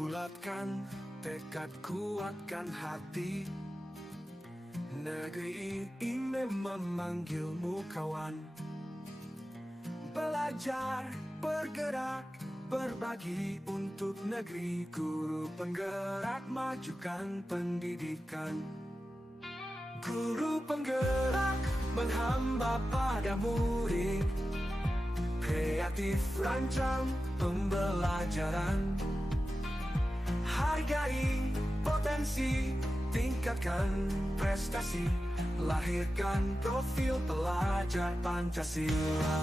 Bulatkan tekad, kuatkan hati. Negeri ini memanggilmu kawan. Belajar, bergerak, berbagi untuk negeri. Guru penggerak, majukan pendidikan. Guru penggerak, menghamba pada murid. Kreatif, rancang pembelajaran. Hargai potensi, tingkatkan prestasi. Lahirkan profil pelajar Pancasila.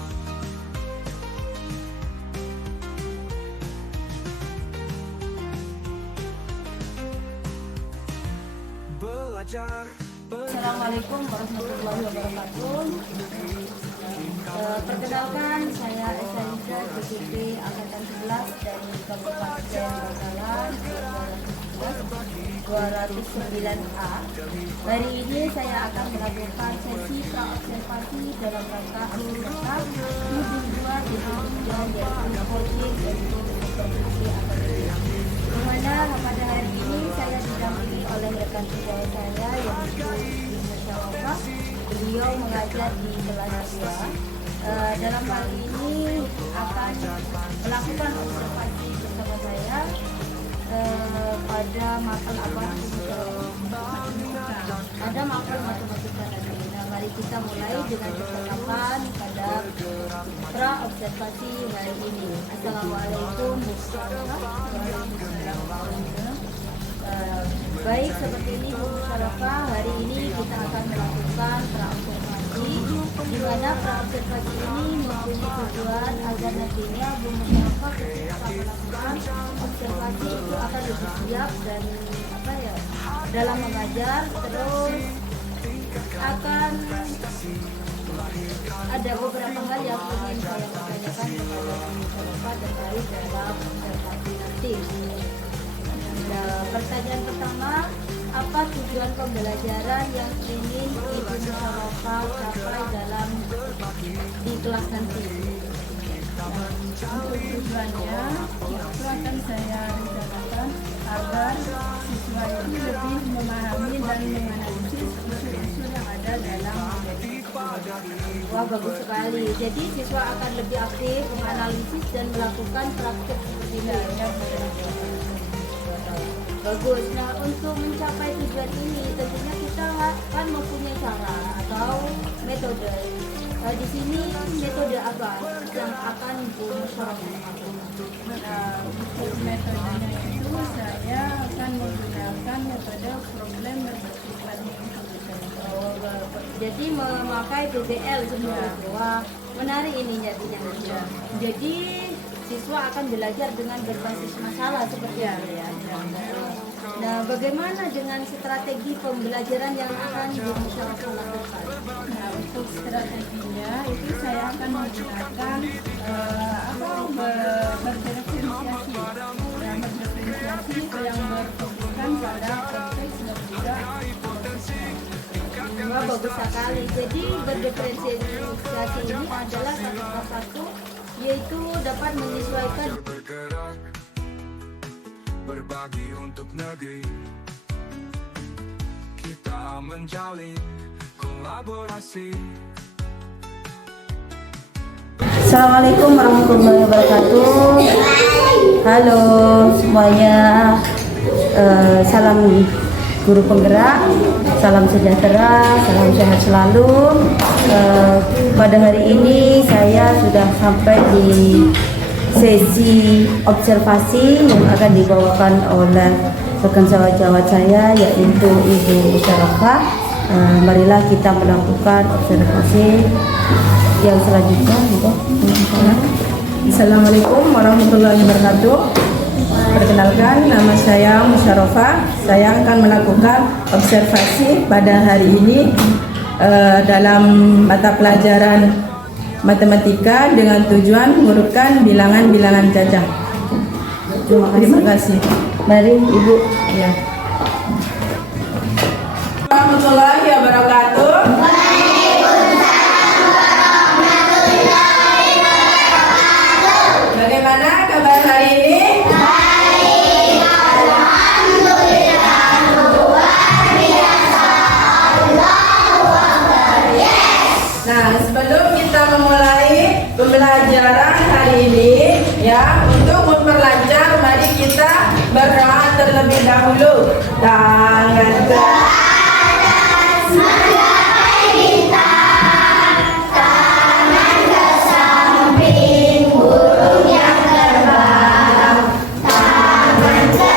Belajar. Assalamualaikum warahmatullahi wabarakatuh. Perkenalkan, saya Esa PGP Angkatan 11 dari Kabupaten Bangkalan 209A. Hari ini saya akan melakukan sesi praobservasi dalam rangka aktivitas Modul 2 Kemudian yaitu coaching untuk kompetisi akademik. Di mana pada hari ini saya didampingi oleh rekan sejawat saya yaitu Ibu Syawaka. Beliau mengajar di kelas 2. Dalam hal ini akan melakukan observasi bersama saya pada mapel matematika tadi. Nah, mari kita mulai dengan percakapan pada pra observasi hari ini. Assalamualaikum warahmatullahi. Baik, seperti ini Bu Syarafah, hari ini kita akan melakukan praobservasi, di mana praobservasi ini mempunyai tujuan agar nantinya Bu Syarafah ketika melakukan observasi itu akan lebih siap dan dalam mengajar. Terus akan ada beberapa hal yang ingin saya tanyakan kepada Bu Syarafah terkait dalam observasi nanti. Nah, pertanyaan pertama, apa tujuan pembelajaran yang ingin Ibu Syarafah capai dalam di kelas nanti? Untuk tujuannya itu akan saya rencanakan agar siswa itu lebih memahami dan menganalisis isu-isu yang ada dalam Wah, bagus sekali. Jadi siswa akan lebih aktif menganalisis dan melakukan praktik seperti ini. Bagus. Nah, untuk mencapai tujuan ini tentunya kita kan mempunyai cara atau metode. Di sini metode apa yang akan Bu Syarafah gunakan? Untuk metodenya itu saya akan menggunakan metode problem berbasis learning. Jadi memakai PBL sebenarnya. Wah, menarik ini jadinya. Jadi siswa akan belajar dengan berbasis masalah seperti itu ya. Nah, bagaimana dengan strategi pembelajaran yang akan Bu Syarafah lakukan? Nah, untuk strateginya itu saya akan menggunakan berdiferensiasi. Nah, berdiferensiasi itu yang berfokuskan pada konteks dan juga Wah, bagus sekali. Jadi berdiferensiasi ini adalah salah satu yaitu dapat menyesuaikan Bergerak, berbagi untuk negeri. Kita menjalin kolaborasi. Assalamualaikum warahmatullahi wabarakatuh. Halo semuanya, salam guru penggerak, salam sejahtera, salam sehat selalu. Pada hari ini saya sudah sampai di sesi observasi yang akan dibawakan oleh rekan sejawat saya yaitu Ibu Syarafah. Marilah kita melakukan observasi yang selanjutnya. Assalamualaikum warahmatullahi wabarakatuh. Perkenalkan, nama saya Syarafah. Saya akan melakukan observasi pada hari ini dalam mata pelajaran matematika dengan tujuan menghurufkan bilangan-bilangan cacah. Terima kasih. Mari Ibu. Ya. Warahmatullahi wabarakatuh. Bagaimana kabar hari ini? Baik. memperlancar, mari kita berdoa terlebih dahulu. Tangan ke atas, mencapai bintang, tangan ke samping, burung yang terbang, tangan ke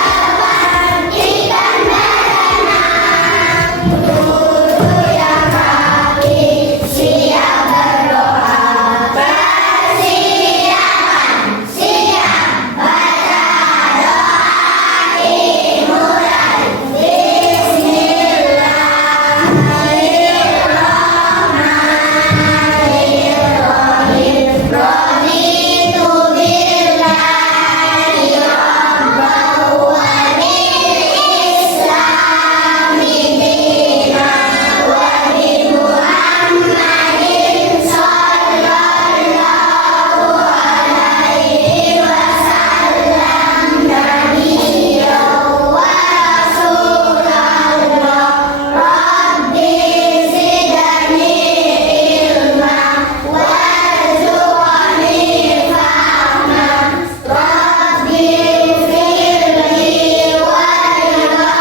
depan, ikan berenang, guru yang rapi, siap berdoa. Persiapan, siap baca doa dimulai. Bismillahirrahmanirrahim. Raditu billahi rabban wa bil islami dinan wa bi Muhammadin sallallahu alaihi wasallam nabiyyan wa rasulallah. Rabbi zidni ilma warzuqni fahman. Rabbi firli walidayya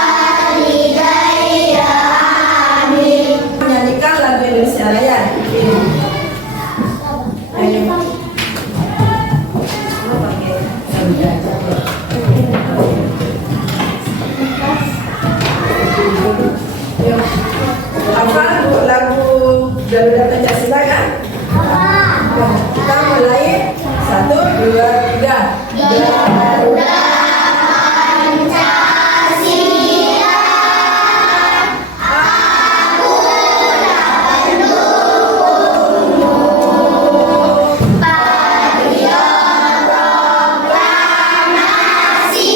amin. Menyanyikan lagu Indonesia Raya. Apa lagu Garuda Pancasila kan? Kita mulai 1, 2, 3. Garuda Pancasila, aku pendukungmu. Patriot proklamasi,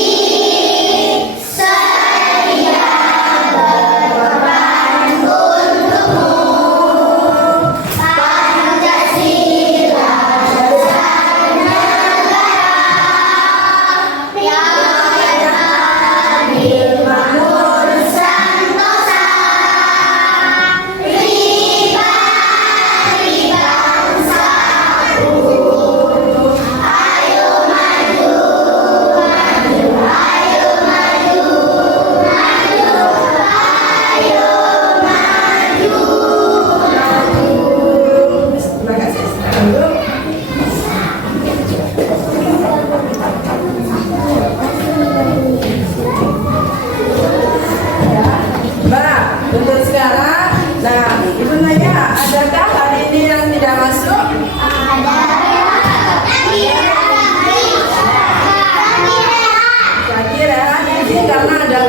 sedia berkorban untukmu. Pancasila dasar negara yang adil, makmur, sentosa, pribadi bangsaku. Ayo maju, maju, ayo maju, maju, ayo maju, maju. Terima kasih. Mbak, untuk sekarang, nah, Ibu nanya, adakah hari ini yang tidak masuk? Kira ini karena ada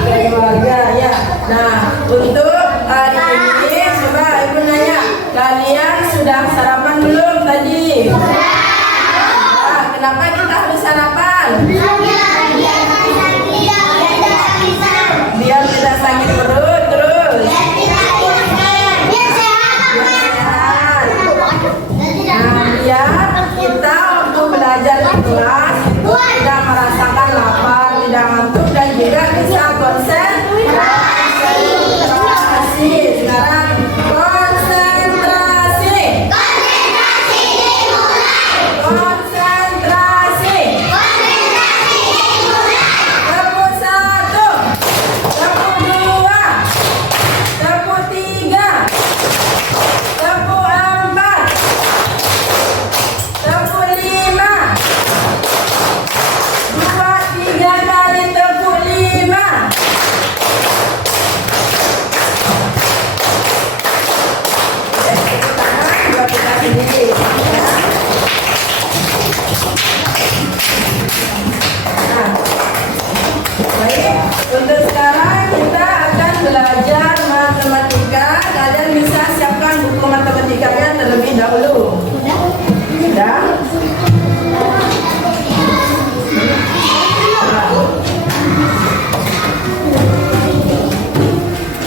keluarga ya. Nah, untuk hari ini, coba Ibu nanya, kalian sudah sarapan belum tadi? Nah, kenapa kita harus sarapan? Biar tidak sakit perut, terus biar sehat. Nah, biar kita waktu belajar di kelas itu tidak merasakan lapar, tidak ngantuk, dan juga bisa konsentrasi. Sekarang konsentrasi. Konsentrasi. Tepuk 1, tepuk 2, tepuk 3, tepuk 4, tepuk 5. 2, 3 kali tepuk 5. Tangan buat kita sendiri ya. Nah, baik, untuk sekarang kita akan belajar matematika. Kalian bisa siapkan buku matematikanya terlebih dahulu. Sudah?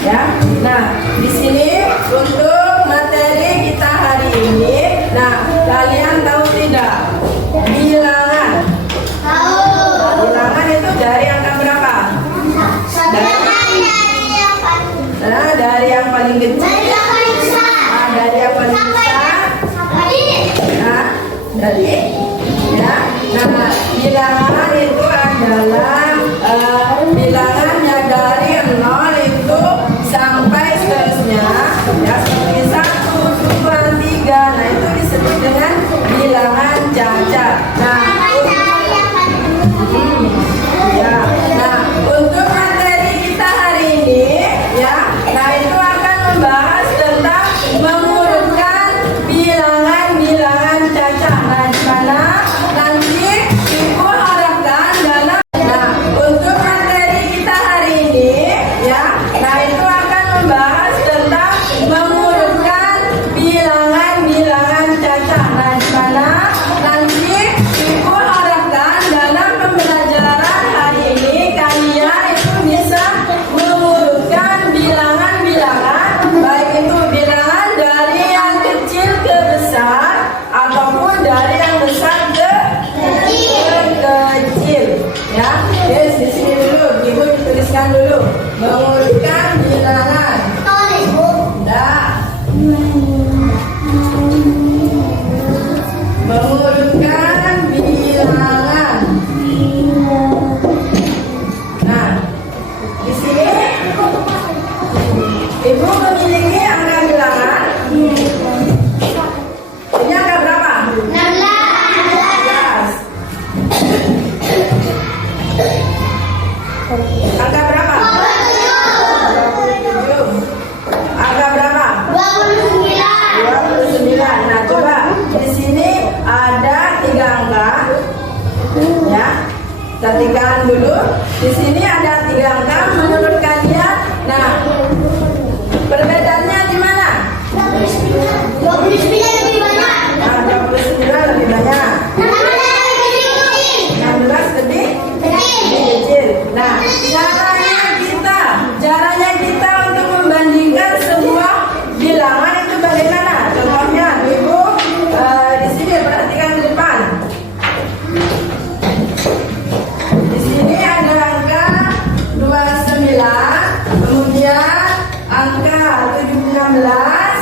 Ya. Nah, di sini untuk materi kita hari ini. Nah, kalian tahu tidak? Bilangan. Bilangan itu dari angka berapa? Dari yang paling kecil. Dari yang paling besar. Dari yang paling besar. Nah, dari ya. Nah, bilangan itu adalah bilangannya dari 0 itu sampai seterusnya, ya, seperti 1, 2, 3. Nah, itu disebut dengan bilangan cacat. Nah, ya. Nah, untuk materi kita hari ini, ya, nah itu akan membahas tentang mengurutkan bilangan-bilangan cacat. Nah, di mana nanti Ibu harapkan dalam, nah untuk materi kita hari ini, ya, nah itu akan membahas tentang mengurutkan bilangan-bilangan cacat. Nah, di mana nanti Ibu harapkan dalam pembelajaran hari ini kalian itu bisa mengurutkan bilangan-bilangan, baik itu bilangan dari yang kecil ke besar ataupun dari yang besar ke kecil, ya. Yes, di sini dulu, Ibu dituliskan dulu mengurutkan bilangan. Nah, mengurutkan bilangan. Nah, di sini Ibu memiliki angka bilangan. Ini angka berapa? 16. Angka berapa? 27. Angka berapa? 29. Nah, coba di sini ada 3 angka, ya. Ketikkan dulu. Di sini ada 3 angka menurut kalian. Nah, perbedaannya di mana? 29 lebih banyak. Nah, 29 lebih banyak. 16 lebih kecil. Nah, caranya kita untuk membandingkan sebuah bilangan itu bagaimana? Contohnya, Ibu di sini perhatikan ke depan. Di sini ada angka 29, kemudian angka 16,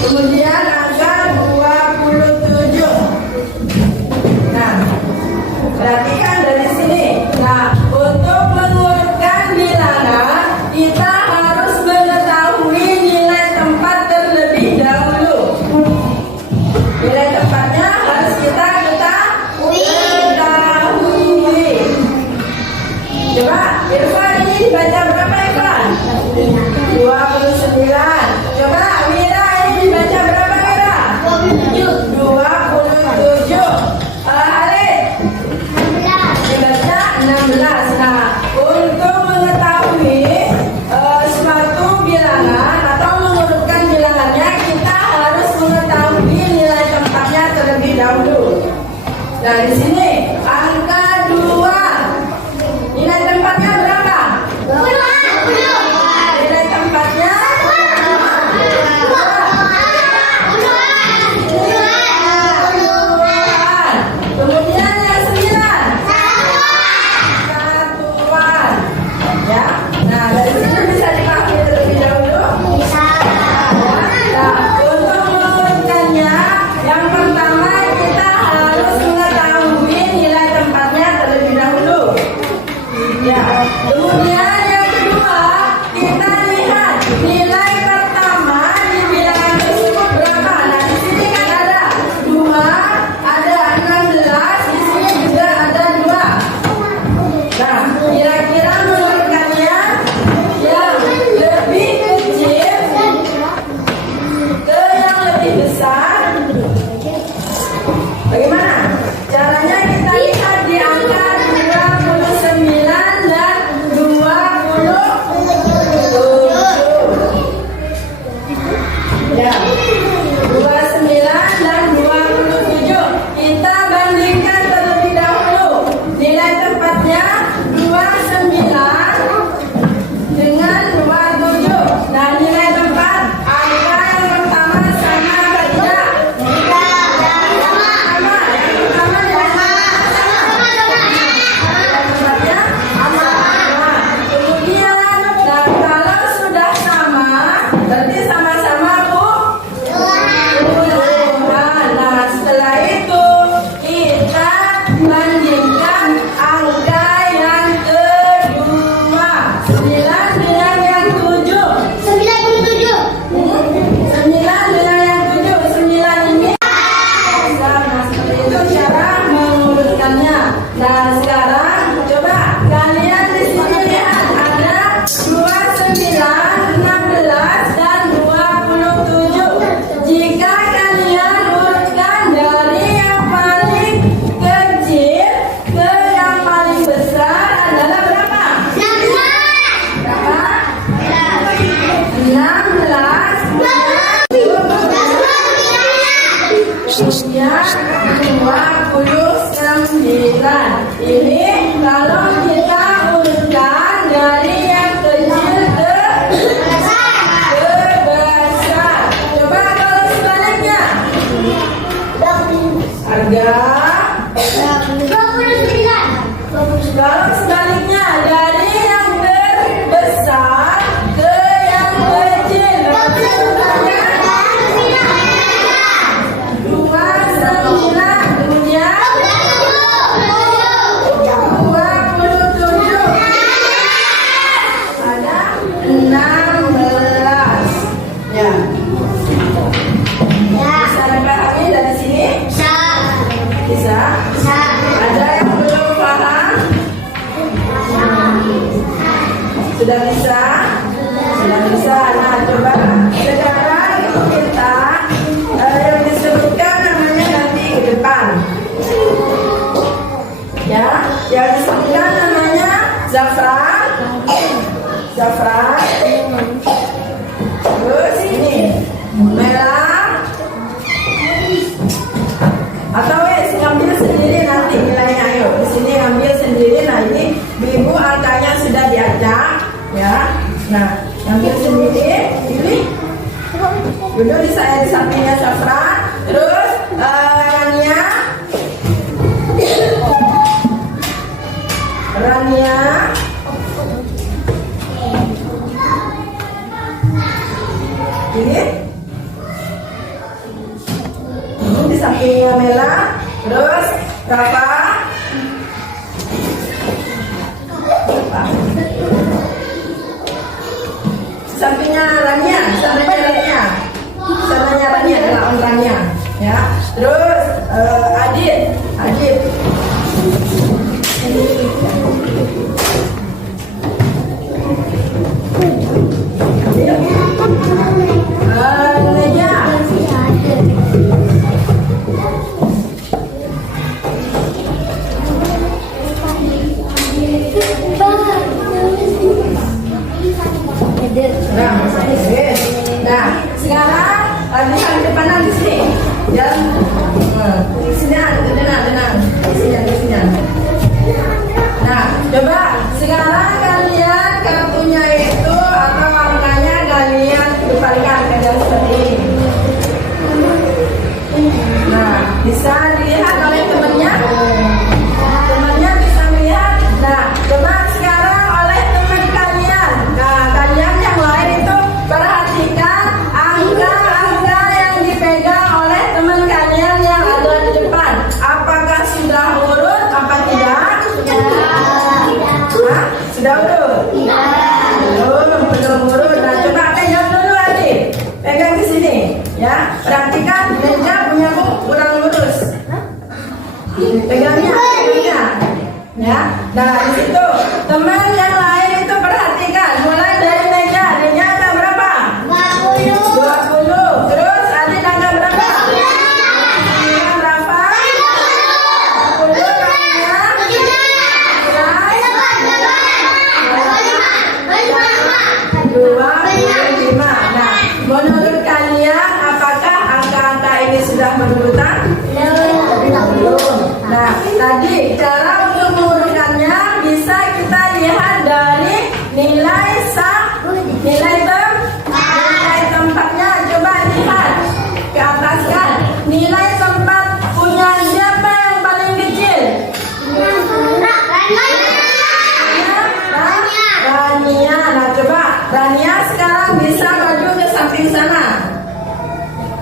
kemudian angka 27. Nah, perhatikan dari sini. Nah, untuk mengurutkan bilangan, kita harus mengetahui nilai tempat terlebih dahulu. Nilai tempatnya harus kita ketahui. Coba, Irfan ini dibaca berapa, Irfan? 29. Coba, Mira ini dibaca berapa, Mira? 27. Halid dibaca 16. Nah, untuk mengetahui suatu bilangan atau mengurutkan bilangannya, kita harus mengetahui nilai tempatnya terlebih dahulu. Nah, di sini angka 2. Nilai tempatnya berapa? 20. Nilai tempatnya kemudian yang 9 satuan, ya. Nah, dari sini bisa dipahami terlebih dahulu. Nah, untuk mengurutkannya, yang pertama kita harus mengetahui punya 29. Ini kalau kita urutkan dari yang kecil ke besar. Coba kalau sebaliknya. Kalau sebaliknya dari yang terbesar ke yang kecil. 29 kemudian 27 ada 16 ya. Bisa dipahami dari sini? Bisa? Ada yang belum paham? Sudah bisa? Sudah bisa. Nah, coba sekarang kita yang disebutkan namanya nanti ke depan. Ya, yang disebutkan namanya zafran. Terus ini merah. Atau ambil sendiri nanti nilainya. Ayo, di sini ambil sendiri. Nah, ini ibu angkanya sudah diacak, ya. Nah, ambil sendiri, pilih. Duduk di sampingnya Safran. Terus Rania. Ini di sampingnya Mela. Terus Rafa. Sampingnya Rania. Sananya Rania adalah Om Rania, ya. Terus Adit. Nah, sekarang lihat di depan di sini. Jalan. Di sini, tenang. Di sini. Nah, coba sekarang kalian kartunya itu atau angkanya kalian kembalikan ke dalam seperti ini. Nah, bisa dilihat oleh temannya. Temannya bisa melihat. Nah, coba sekarang oleh teman kalian. Nah, kalian yang lain itu perhatikan angka-angka yang dipegang oleh teman kalian yang ada di depan. Apakah sudah urut apa tidak? Hah? Sudah urut? Belum urut. Nah, coba pegang dulu adik. Pegang di sini, ya. Perhatikan meja punya kurang lurus. Pegangnya. Ya. Nah, di situ teman yang lain itu perhatikan. Mulai dari meja angka berapa? 20. Terus adik angka berapa? Berapa? 20 25. Nah, menurut kalian apakah angka-angka ini sudah berurutan? Belum. Nah, tadi cara untuk mengurutkannya bisa kita lihat dari nilai tempatnya. Coba lihat ke atas kan. Nilai tempat punya siapa yang paling kecil? Rania. Nah, coba Rania sekarang bisa maju ke samping sana.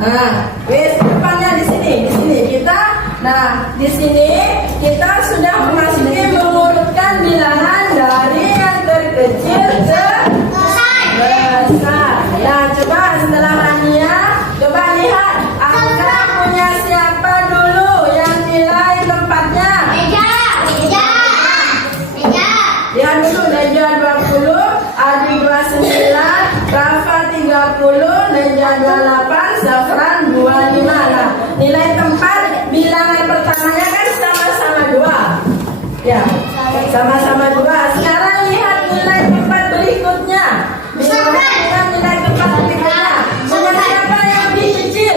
Nah, depannya di sini kita. Nah, di sini kita sudah memasuki mengurutkan bilangan dari yang terkecil ke besar. Nah, coba setelah Rania, coba lihat angka punya siapa dulu yang nilai tempatnya. Lihat dulu Neja 20, Adi 29, Rafa 30, Neja 28, Zafran 25. Nah, nilai tempat bilangan pertamanya kan sama-sama 2. Ya, sama-sama 2. Sekarang lihat nilai tempat berikutnya. Nilai tempat berikutnya. Punya siapa yang lebih kecil?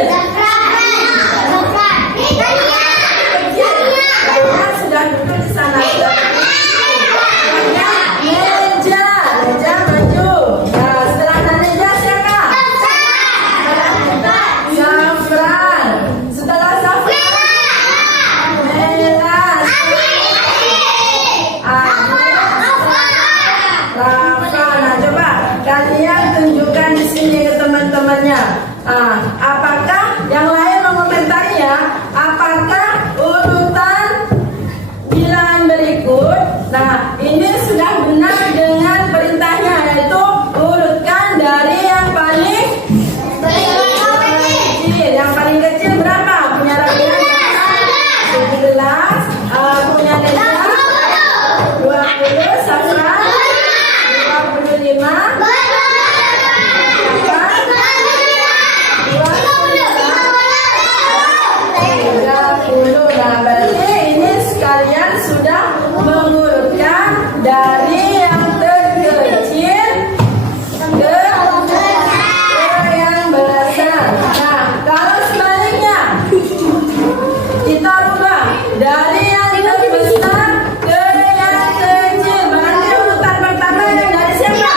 Nah, berarti ini sekalian sudah mengurutkan dari yang terkecil ke yang besar. Nah, kalau sebaliknya kita rubah dari yang terbesar ke yang kecil. Berarti urutan pertama yang dari siapa?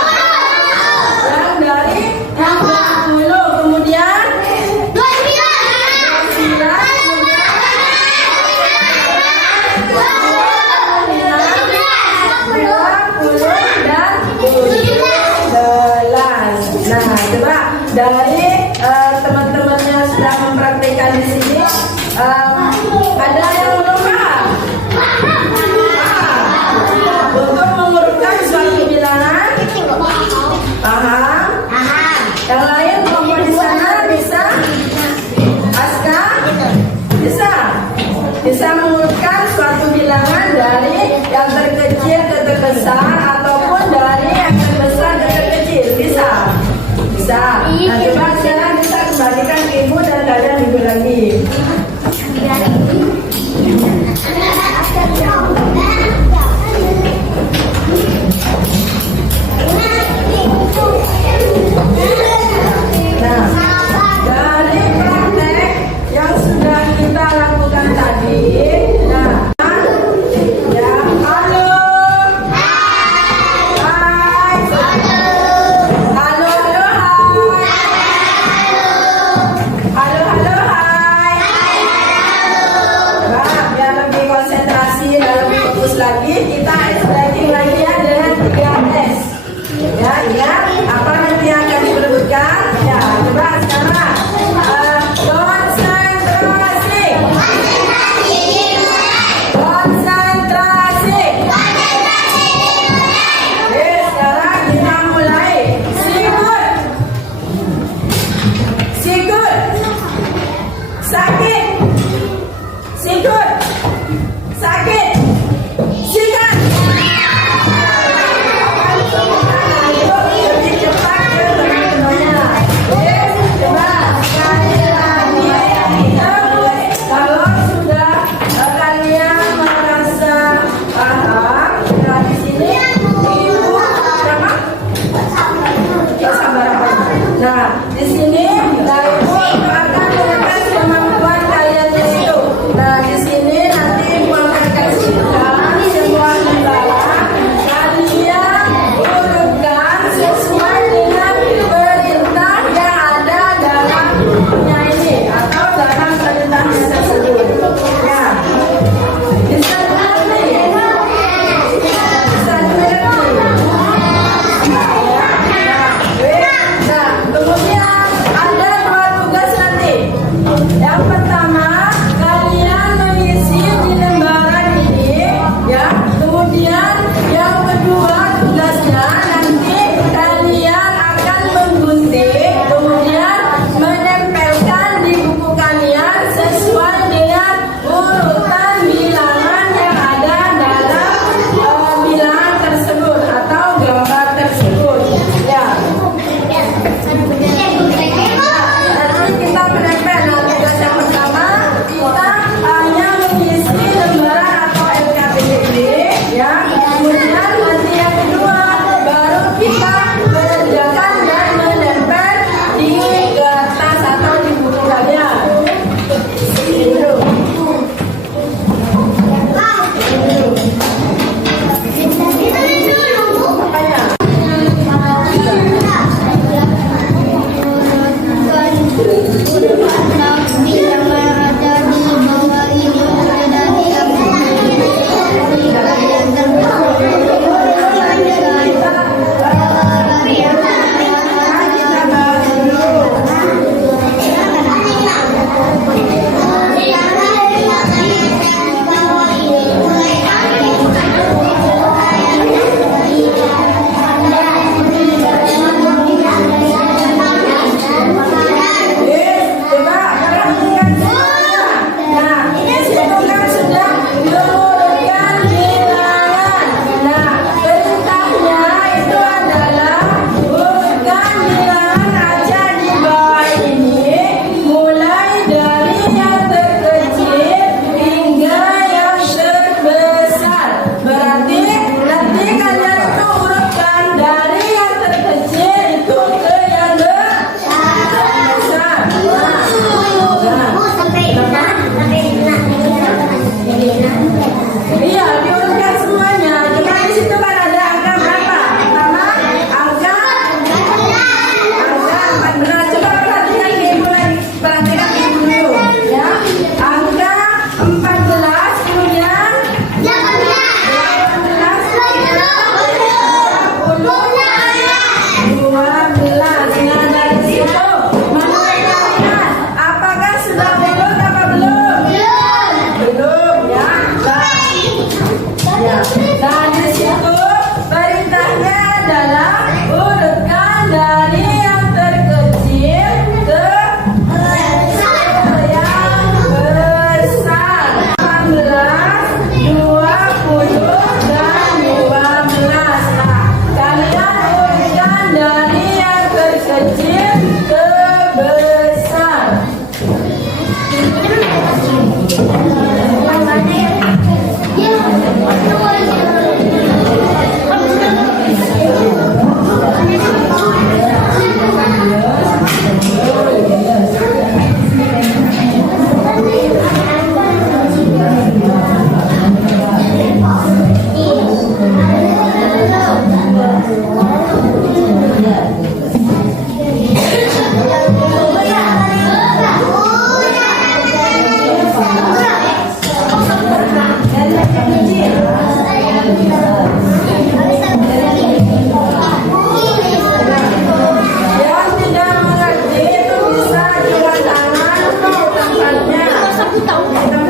Yang dari 20, kemudian 11. Nah, coba dari teman-teman yang sudah mempraktikkan di sini, ada yang belum paham? Untuk mengurutkan suatu bilangan, paham? Yang lain kelompok di sana bisa? Aska? Bisa mengurutkan suatu bilangan dari yang terkecil ke terbesar ataupun dari yang terbesar ke terkecil. Bisa. Nah, coba sekarang kita kembalikan ke ibu dan kalian ibu lagi. Nah, dari praktek yang sudah kita lakukan tadi, nah, ya, halo, hai, halo, hai. Nah, biar lebih konsentrasi dan lebih fokus lagi, kita explaining lagi ya dengan 3S. Ya, ingat apa nanti yang akan diperebutkan? Ya, coba sekarang konsentrasi. Konsentrasi. Oke, sekarang kita mulai. Sikut. Sikut. Sakit. Sikut. Sakit. Sikat. Lebih cepat ke teman-temannya. Oke, coba sekali lagi. Kalau sudah kalian merasa paham, nah di sini ibu berapa? Sabar apa? Nah, di sini ibu akan mengetes kemampuan kalian di situ. Nah, di sini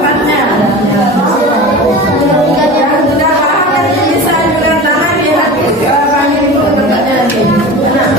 tempatnya. Yang sudah paham nanti bisa angkat tangan lihat panggil ibu ke tempatnya nanti. Nah.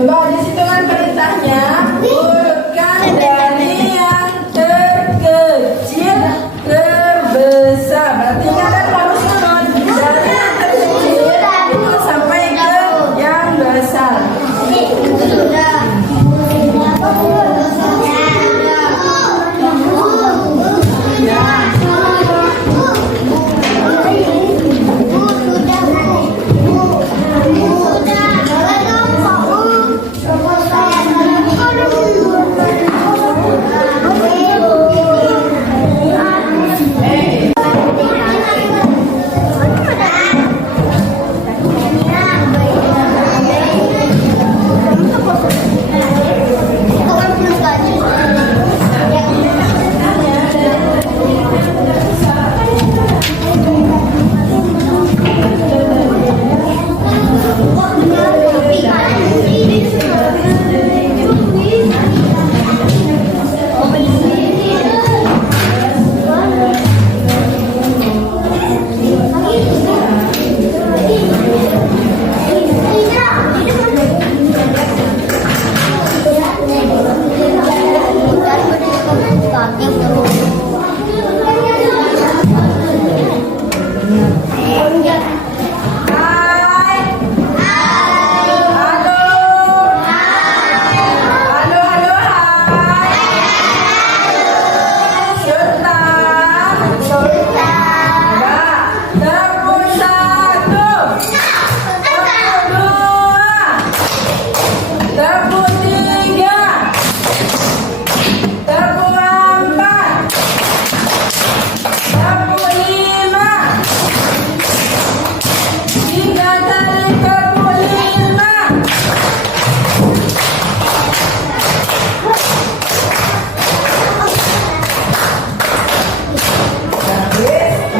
Coba disitukan perintahnya. Urutkan dari yang terkecil terbesar. Berarti kalian harus turun dari yang terkecil itu sampai ke yang besar.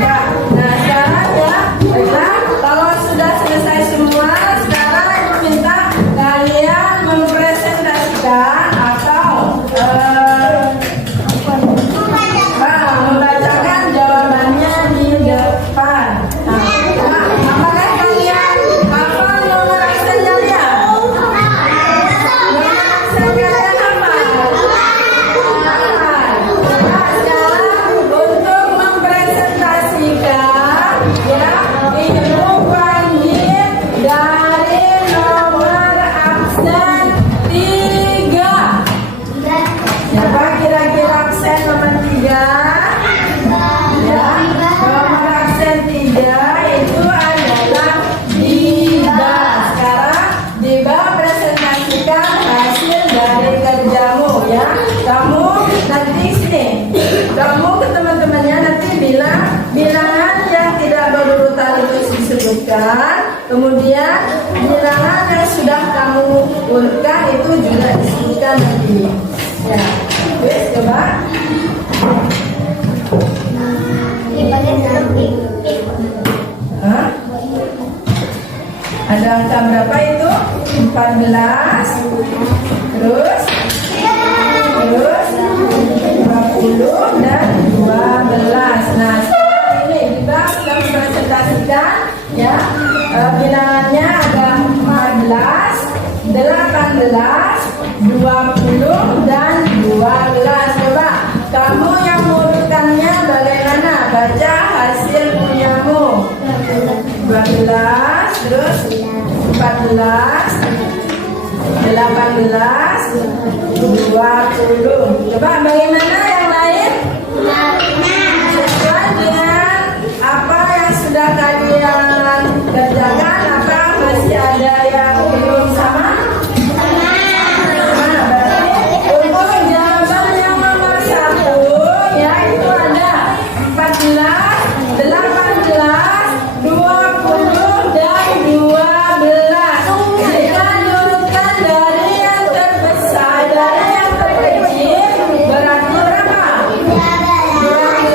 Nah, sekarang ya, baiklah, kalau sudah selesai Kemudian bilangan yang sudah kamu urutkan itu juga disebutkan nanti. Ya, wes coba. Hah? Ada angka berapa itu? 14. Terus 20 dan 12. Nah, ini kita sudah mempresentasikan ya. Bilangannya ada 14, 18, 20 dan 12. Coba kamu yang mengurutkannya bagaimana? Baca hasil punyamu. 12, terus 14, 18, 20. Coba bagaimana yang lain? Sesuai dengan apa yang sudah kalian kerjakan, apa masih ada yang belum sama? Nah, berarti untuk jawaban yang nomor 1 ya itu ada 14, 18, 20 dan 12. Jika diurutkan dari yang terbesar dari yang terkecil berarti berapa? 12.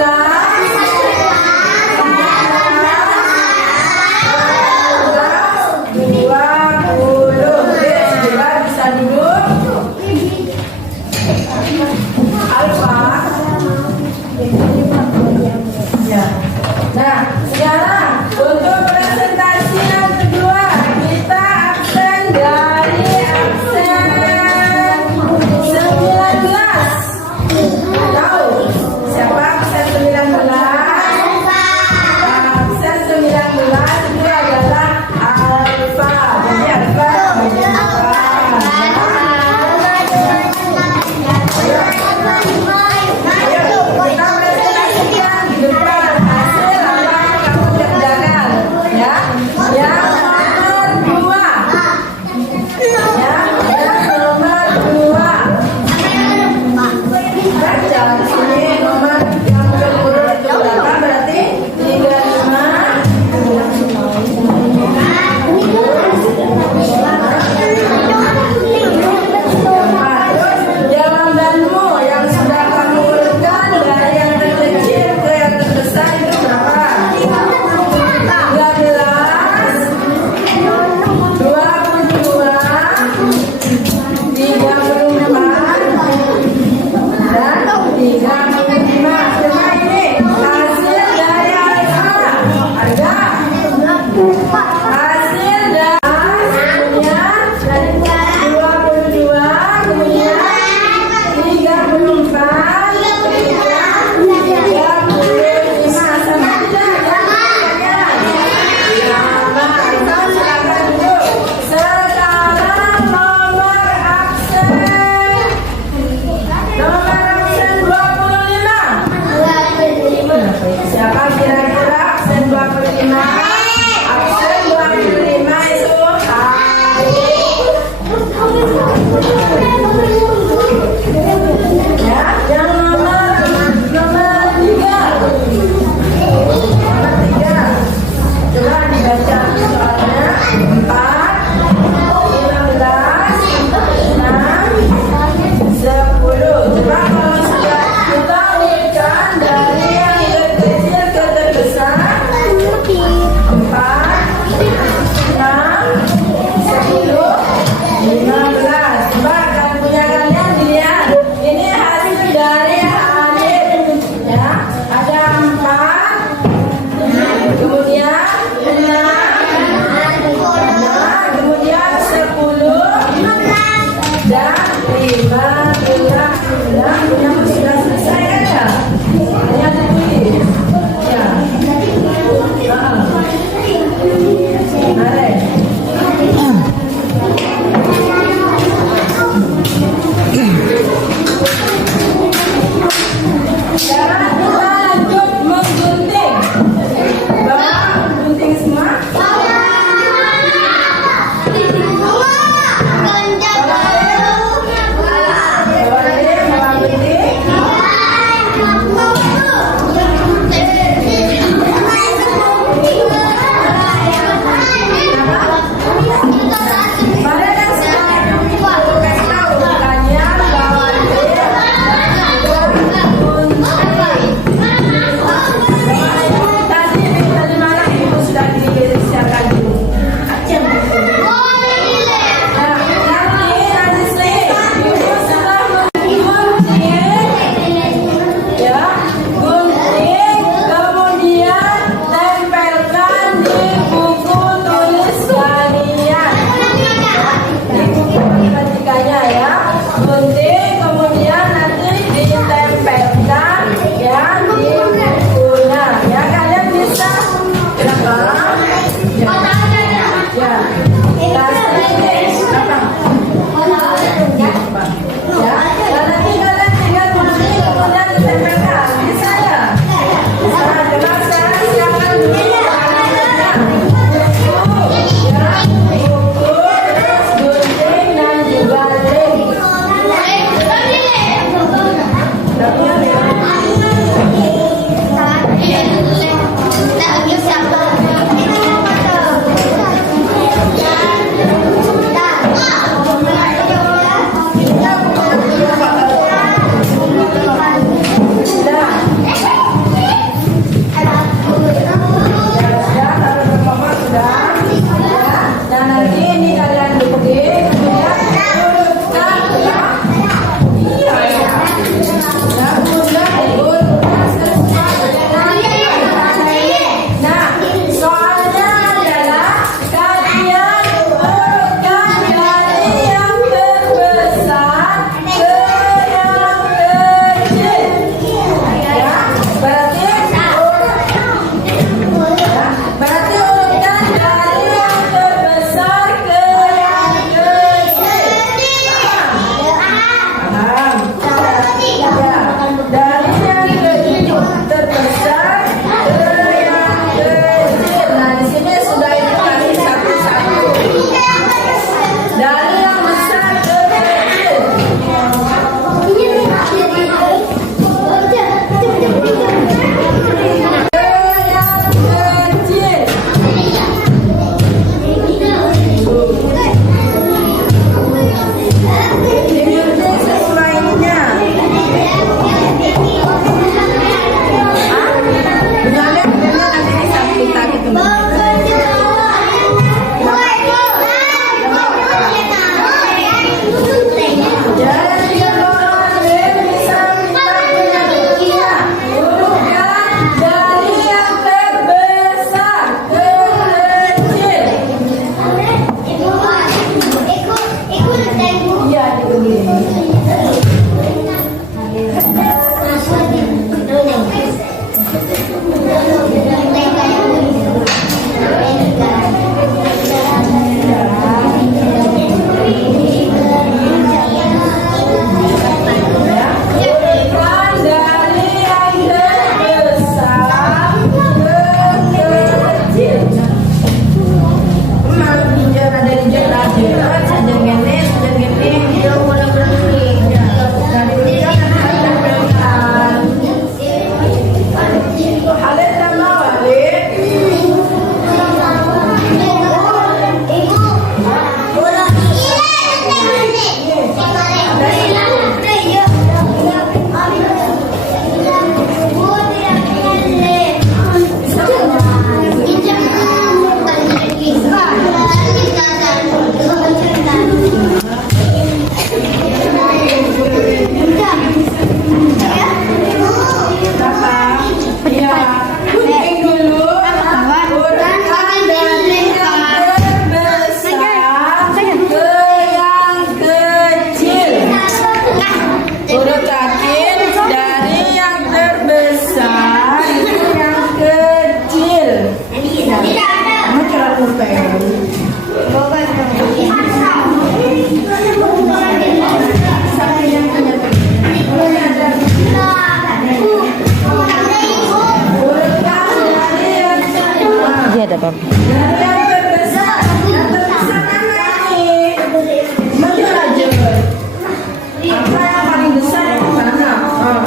Sampai yang punya Dia ada Bang. yang terbesar mana nih? Maju aja. Apa yang paling besar yang mana?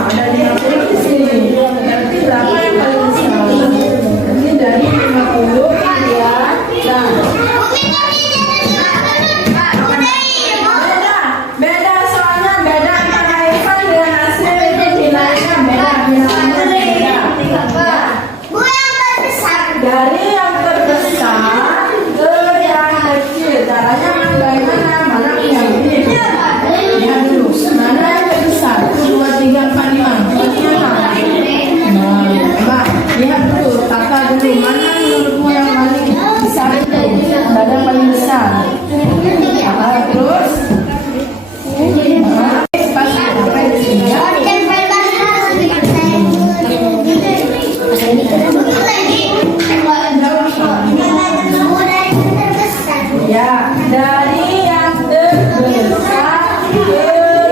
Ada 50 di sini. Berarti berapa yang paling besar? Ini dari 50 ya. Beda soalnya beda antara Ivan dengan Asri itu nilainya beda. Dari yang terbesar ke yang kecil. Caranya bagaimana? Mana yang ini? Lihat dulu. Mana yang terbesar? 2, 3, 4, 5. Nah, lihat dulu. Kakak dulu. Mana menurutmu yang paling besar itu? Mana yang paling besar? Terus? Pas sampai di sini. Ya, dari yang terbesar ke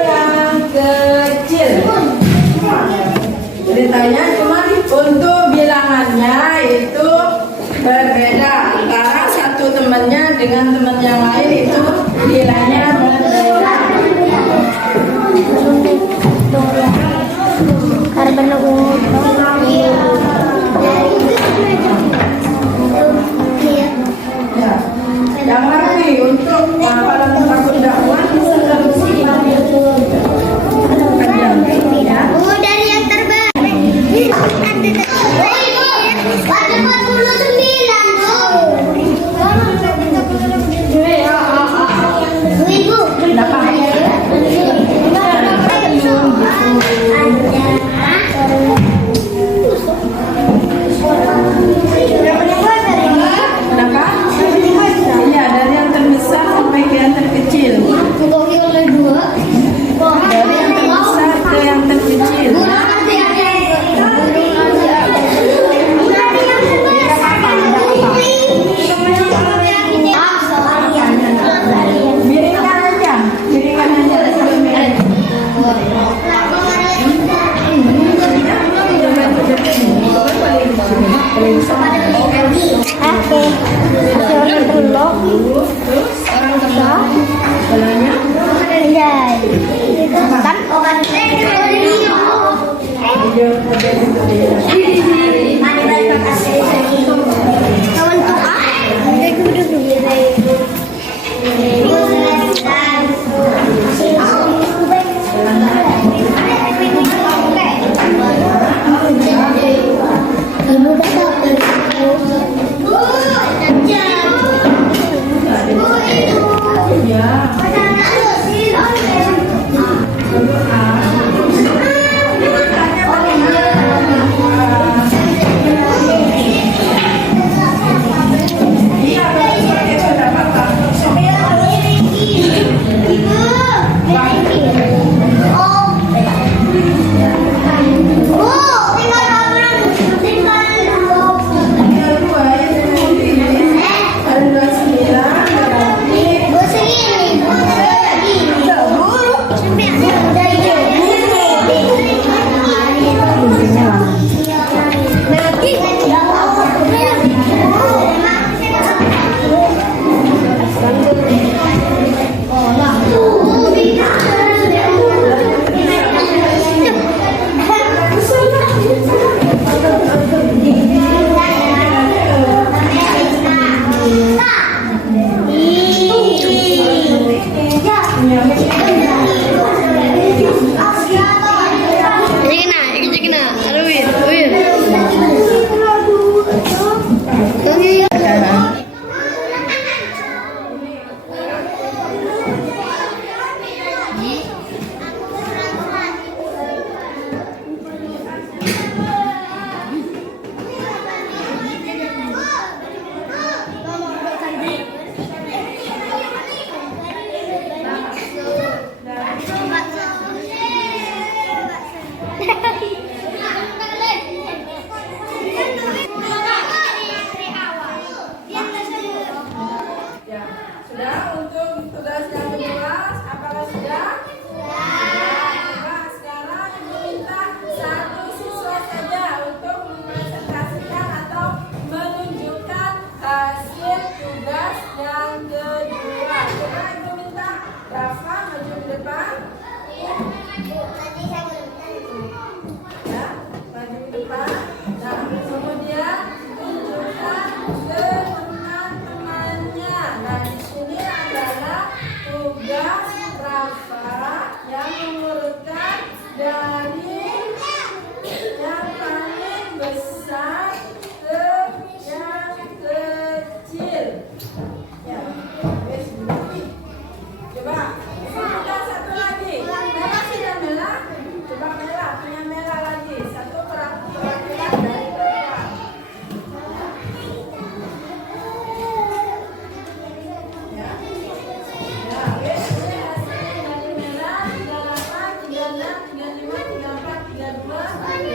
yang kecil. Ceritanya cuma untuk bilangannya itu berbeda antara satu temannya dengan teman yang lain itu nilainya berbeda. Ya, yang ngerti untuk hafalan takut dakwah bisa terus panjang ya. Dari yang terbaik. Ada 49 tuh. Ibu. Kenapa? Kenapa? Iya, dari yang terbesar sampai ke depan. Ya, maju ke depan. Nah, kemudian tunjukkan ke teman-temannya. Nah, di sini adalah tugas Rafa yang mengurutkan dari yang paling besar ke yang kecil. Ya, wes begini. Coba, kita satu lagi. Merah sudah merah. Coba merah, punya merah lagi. Satu perwakilan dari bawah. Ya, ya, wes ini hasilnya dari merah 38, 36, 35, 34, 32, 31.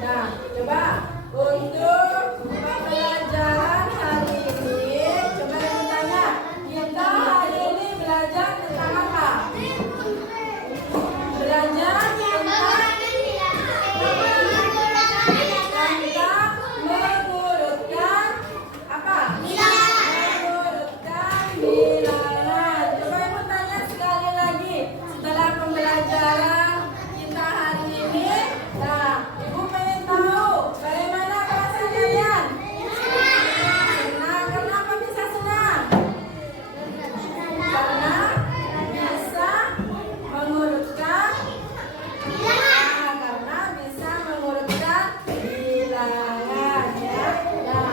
Ya, nah, coba untuk pembelajaran hari ini, coba yang tanya, kita hari ini belajar tentang apa? Belajar tentang mengurutkan apa? Mengurutkan bilangan. Coba ibu tanya sekali lagi setelah pembelajaran kita hari ini. Nah, ibu pengen tahu bagaimana perasaan kalian? Senang. Kenapa bisa senang? Karena bisa mengurutkan. Karena bisa mengurutkan bilangan ya. Nah,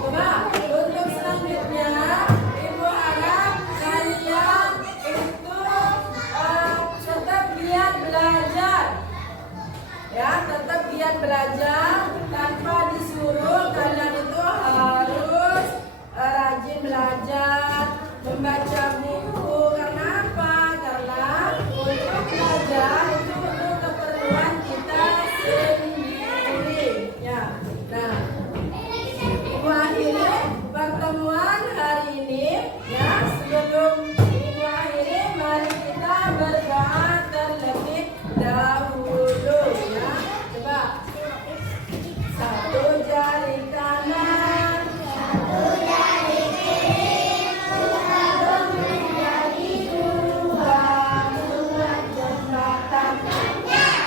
coba untuk selanjutnya ibu harap kalian itu tetap giat belajar ya, tetap giat belajar tanpa disuruh. Kalian itu harus rajin belajar, membaca buku. Karena apa? Karena untuk belajar itu untuk keperluan kita sendiri ya. Nah, ibu akhiri pertemuan hari ini ya. Sebelum ibu akhiri, mari kita berdoa terlebih dahulu ya. Coba satu jari kanan, satu jari kiri, menjadi dua, buat jembatan.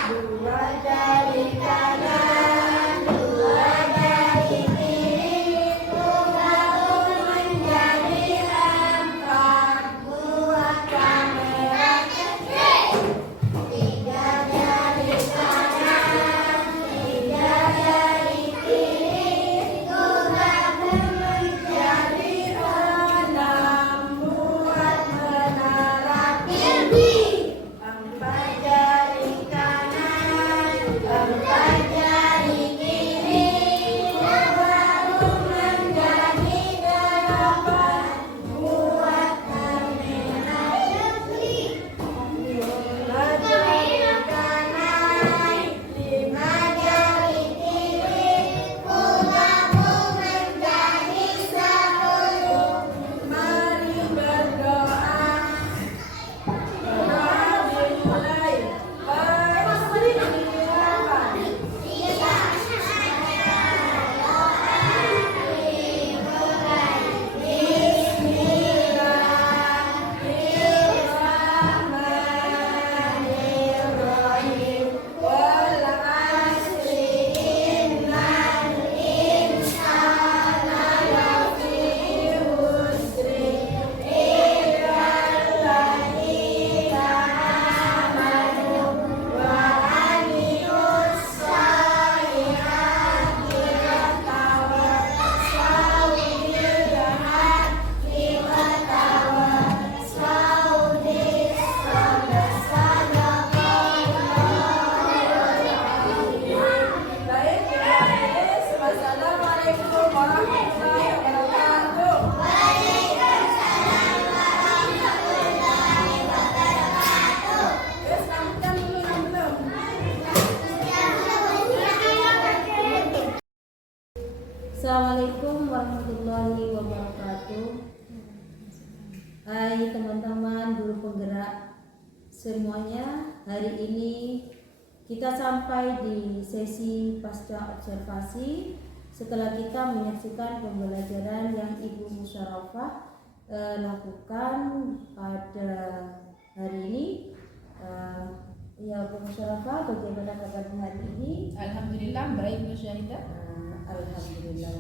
Dua jari kanan, dua jari kiri, gabung menjadi empat, buat kamera kecil. Tiga jari kanan, tiga jari kiri, gabung menjadi enam, buat menara kiri. Empat jari kanan, empat jari kiri, gabung menjadi delapan, buat kamera kecil. Lima jari kanan, lima jari kiri, gabung menjadi 10. Mari berdoa. Berdoa dimulai. Bismillahirrahmanirrahim. Wal 'asri innal insana lafi khusri illa alladziina amanu wa 'amilus shalihati wa tawassaw bil haqqi wa tawassaw bis sabr. Baik, Wassalamualaikum warahmatullahi wabarakatuh. Wes, lanjutkan dulu yang belum. Assalamualaikum warahmatullahi wabarakatuh. Hai teman-teman guru penggerak semuanya, hari ini kita sampai di sesi pasca observasi setelah kita menyaksikan pembelajaran yang Ibu Musyarafah lakukan pada hari ini. Ya Bu Musyarafah, bagaimana kabarnya hari ini? Alhamdulillah baik Bu Syahidah. Alhamdulillah.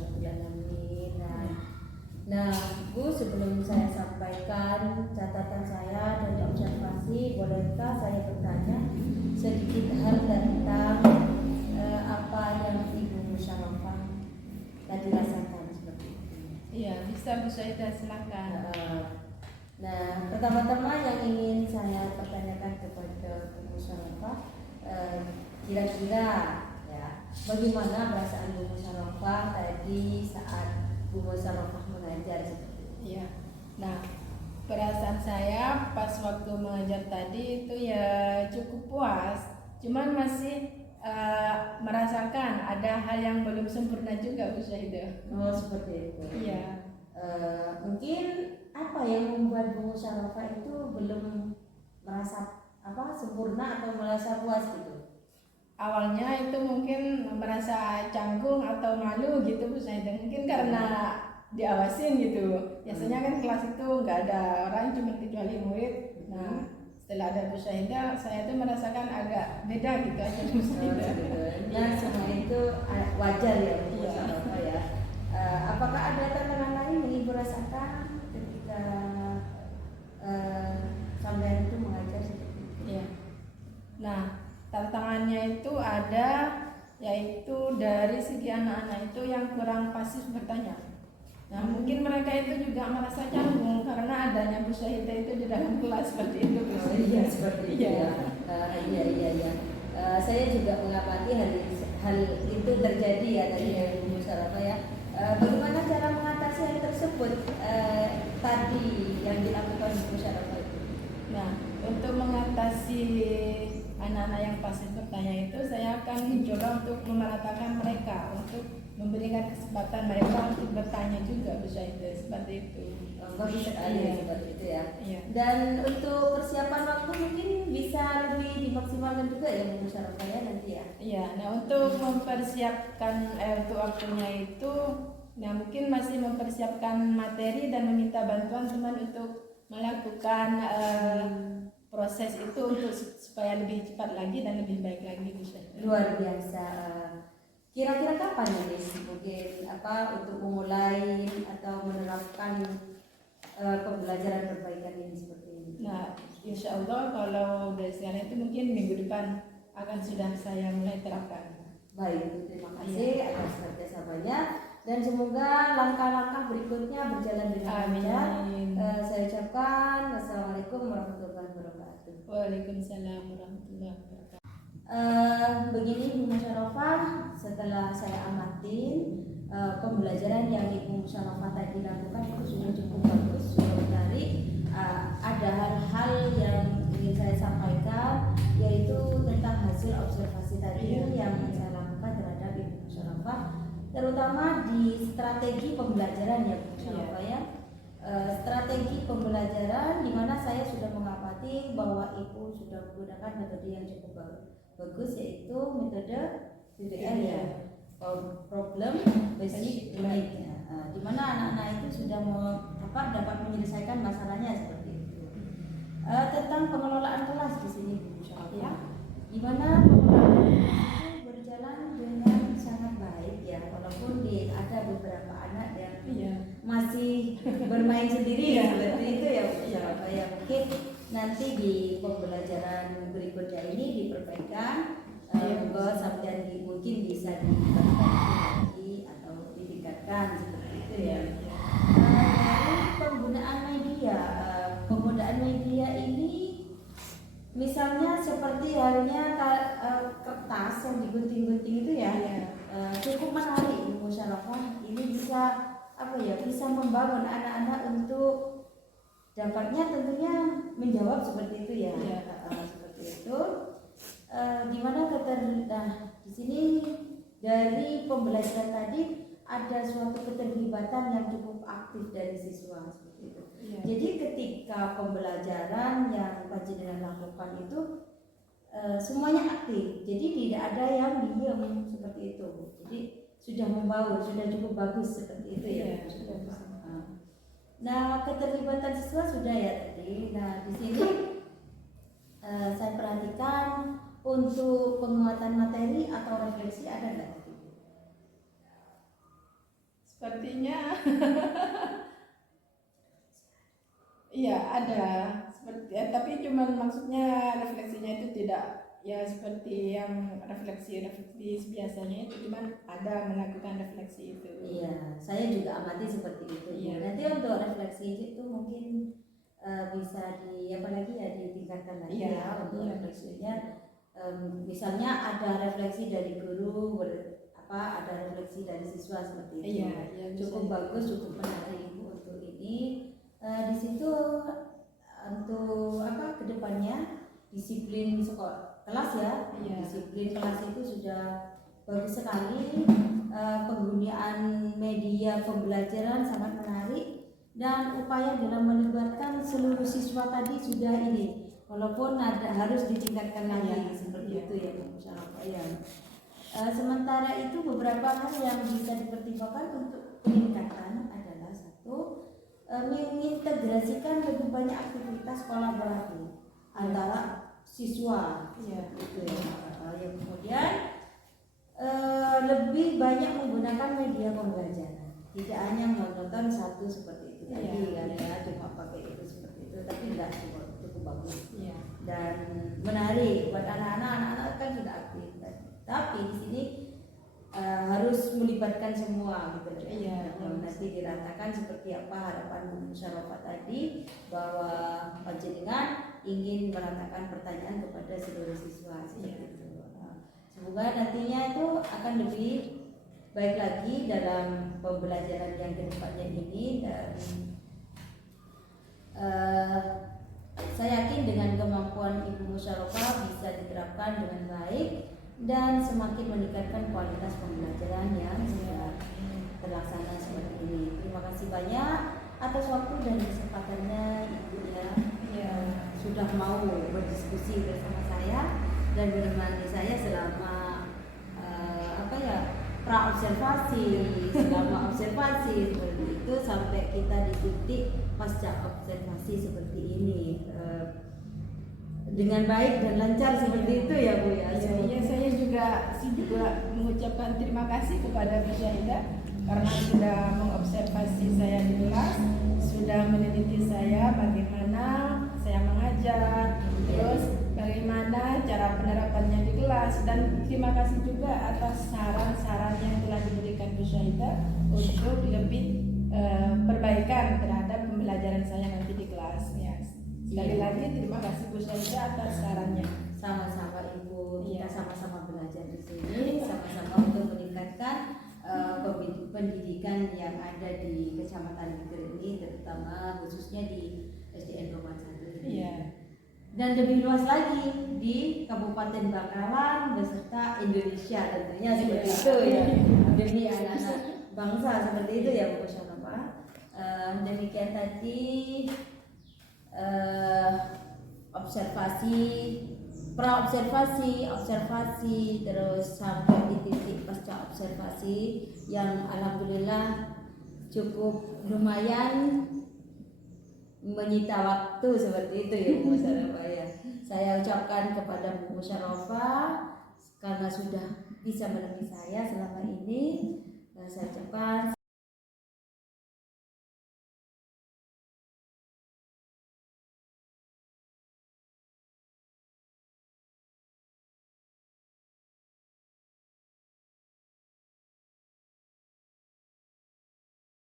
Nah, Bu, sebelum saya sampaikan catatan saya dan observasi, bolehkah saya bertanya sedikit hal tentang apa yang Ibu Musyarafah tadi rasakan seperti itu? Iya, bisa Bu Syahidah, silakan. Nah, pertama-tama yang ingin saya pertanyakan kepada Bu Musyarafah, kira-kira ya bagaimana perasaan Bu Musyarafah tadi saat Bu Musyarafah mengajar seperti itu? Iya. Nah, perasaan saya pas waktu mengajar tadi itu ya cukup puas. Cuman masih merasakan ada hal yang belum sempurna juga Bu Syahidah. Oh, seperti itu. Iya. Mungkin apa yang membuat Bu Musyarafah itu belum merasa sempurna atau merasa puas gitu? Awalnya itu mungkin merasa canggung atau malu gitu Bu Syahidah. Mungkin karena diawasin gitu. Biasanya kan kelas itu nggak ada orang, cuma kecuali murid. Nah, setelah ada Bu Syahidah, saya tuh merasakan agak beda gitu aja Bu Syahidah. Dan semua itu wajar ya Bu Iya. Musyarafah ya. Apakah ada tantangan lain yang Ibu rasakan ketika sampean itu mengajar seperti itu? Iya. Nah, tantangannya itu ada, yaitu dari segi anak-anak itu yang kurang pasif bertanya. Nah, mungkin mereka itu juga merasa canggung karena adanya Bu Syahidah itu di dalam kelas seperti itu. Bu Oh, Syahidah. iya seperti itu Iya. ya. Iya. Saya juga mengamati hal itu terjadi ya tadi ya Bu Musyarafah ya. Bagaimana cara mengatasi hal tersebut tadi yang dilakukan Bu Musyarafah itu? Nah, untuk mengatasi anak-anak yang pasif bertanya itu, saya akan mencoba untuk memeratakan mereka, untuk memberikan kesempatan mereka untuk bertanya juga Bu Syahidah, seperti itu. Bagus sekali Iya. seperti itu ya. Iya. Dan untuk persiapan waktu mungkin bisa lebih dimaksimalkan juga ya Bu Musyarafah ya nanti ya. Iya, nah untuk mempersiapkan untuk waktunya itu, nah mungkin masih mempersiapkan materi dan meminta bantuan teman untuk melakukan proses itu untuk supaya lebih cepat lagi dan lebih baik lagi Bu Syahidah. Luar biasa. Kira-kira kapan ya mungkin untuk memulai atau menerapkan pembelajaran perbaikan ini seperti ini? Nah, insya Allah kalau dari sekarang itu mungkin minggu depan akan sudah saya mulai terapkan. Baik, terima kasih atas kerjasamanya dan semoga langkah-langkah berikutnya berjalan dengan lancar. Amin. Saya ucapkan wassalamualaikum warahmatullahi wabarakatuh. Waalaikumsalam warahmatullahi wabarakatuh. Begini Bu Musyarafah, setelah saya amatin pembelajaran yang Ibu Musyarafah tadi lakukan itu sudah cukup bagus, sudah menarik. Ada hal-hal yang ingin saya sampaikan, yaitu tentang hasil observasi tadi yang saya lakukan terhadap Ibu Musyarafah, terutama di strategi pembelajaran ya Bu Musyarafah ya. Strategi pembelajaran di mana saya sudah mengamati bahwa Ibu sudah menggunakan metode yang cukup bagus, yaitu metode PBL ya, problem basic learning ya. Di mana anak-anak itu sudah dapat menyelesaikan masalahnya seperti itu. Tentang pengelolaan kelas di sini Bu Musyarafah, di mana pengelolaan kelas itu berjalan dengan sangat baik ya, walaupun ada beberapa anak yang masih bermain sendiri seperti itu ya Bu Musyarafah ya. Mungkin nanti di pembelajaran berikutnya ini diperbaikan, semoga sampai mungkin bisa diperbaiki atau ditingkatkan seperti itu ya. Dari penggunaan media ini, misalnya seperti halnya kertas yang digunting-gunting itu ya, cukup menarik Bu Musyarafah. Ini bisa membangun anak-anak untuk dapatnya tentunya menjawab seperti itu ya. Seperti itu. Gimana di sini dari pembelajaran tadi ada suatu keterlibatan yang cukup aktif dari siswa seperti itu. Jadi ketika pembelajaran yang panjenengan lakukan itu semuanya aktif. Jadi tidak ada yang diam seperti itu. Jadi sudah membaur, sudah cukup bagus seperti itu ya. Iya, sudah bisa. Nah, keterlibatan siswa sudah ya tadi. Nah, di sini saya perhatikan untuk penguatan materi atau refleksi ada nggak? Sepertinya iya ada seperti tapi cuman maksudnya refleksinya itu tidak ya seperti yang refleksi biasanya itu, cuman ada melakukan refleksi itu. Iya, saya juga amati seperti itu. Iya. Nanti untuk refleksi itu mungkin bisa apalagi ya ditingkatkan lagi Iya, ya untuk iya. refleksinya. Misalnya ada refleksi dari guru, ada refleksi dari siswa seperti itu. Iya, iya, Cukup bisa. bagus, cukup menarik untuk ini. Di situ untuk kedepannya disiplin kelas ya. Iya. Disiplin kelas itu sudah bagus sekali. Penggunaan media pembelajaran sangat menarik dan upaya dalam melibatkan seluruh siswa tadi sudah ini, walaupun harus ditingkatkan lagi Iya. seperti Iya. itu ya Bu Musyawarah ya. Sementara itu beberapa hal yang bisa dipertimbangkan untuk peningkatan adalah satu, mengintegrasikan lebih banyak aktivitas kolaboratif antara siswa. Iya. Itu ya. Yang kemudian lebih banyak menggunakan media pembelajaran, tidak hanya menonton satu seperti itu tadi Iya. kan ya, cuma pakai itu seperti itu, tapi tidak cukup bagus Iya. dan menarik buat anak-anak kan sudah aktif kan. Tapi di sini harus melibatkan semua gitu loh. Iya. Nanti diratakan seperti apa harapan Bu Musyawarah tadi, bahwa panjenengan ingin meratakan pertanyaan kepada seluruh siswa seperti itu. Semoga nantinya itu akan lebih baik lagi dalam pembelajaran yang kedepannya ini, dan saya yakin dengan kemampuan Ibu Musyawarah bisa diterapkan dengan baik dan semakin meningkatkan kualitas pembelajaran yang sudah terlaksana seperti ini. Terima kasih banyak atas waktu dan kesempatannya Ibu ya, sudah mau berdiskusi bersama saya dan menemani saya selama selama observasi seperti itu sampai kita di titik pasca observasi seperti ini dengan baik dan lancar seperti itu ya Bu ya. Iya, saya juga mengucapkan terima kasih kepada Bu Syahidah karena sudah mengobservasi saya di kelas, sudah meneliti saya bagaimana saya mengajar, terus bagaimana cara penerapannya di kelas, dan terima kasih juga atas saran-saran yang telah diberikan Bu Syahidah untuk lebih perbaikan terhadap pembelajaran saya nanti di kelas ya. Sekali lagi terima kasih Bu Syahidah atas sarannya. Sama-sama Ibu, kita Iya. sama-sama belajar di sini, sama-sama untuk meningkatkan pendidikan yang ada di Kecamatan Geger ini, terutama khususnya di SDN Roman 1 ini. Iya. Dan lebih luas lagi di Kabupaten Bangkalan beserta Indonesia tentunya seperti Iya. itu ya, demi anak-anak bangsa seperti itu ya Bu Musyawarah. Demikian tadi observasi, terus sampai di titik pasca observasi yang alhamdulillah cukup lumayan menyita waktu seperti itu ya Bu Musyawarah ya. Saya ucapkan kepada Bu Musyawarah karena sudah bisa menemani saya selama ini, saya ucapkan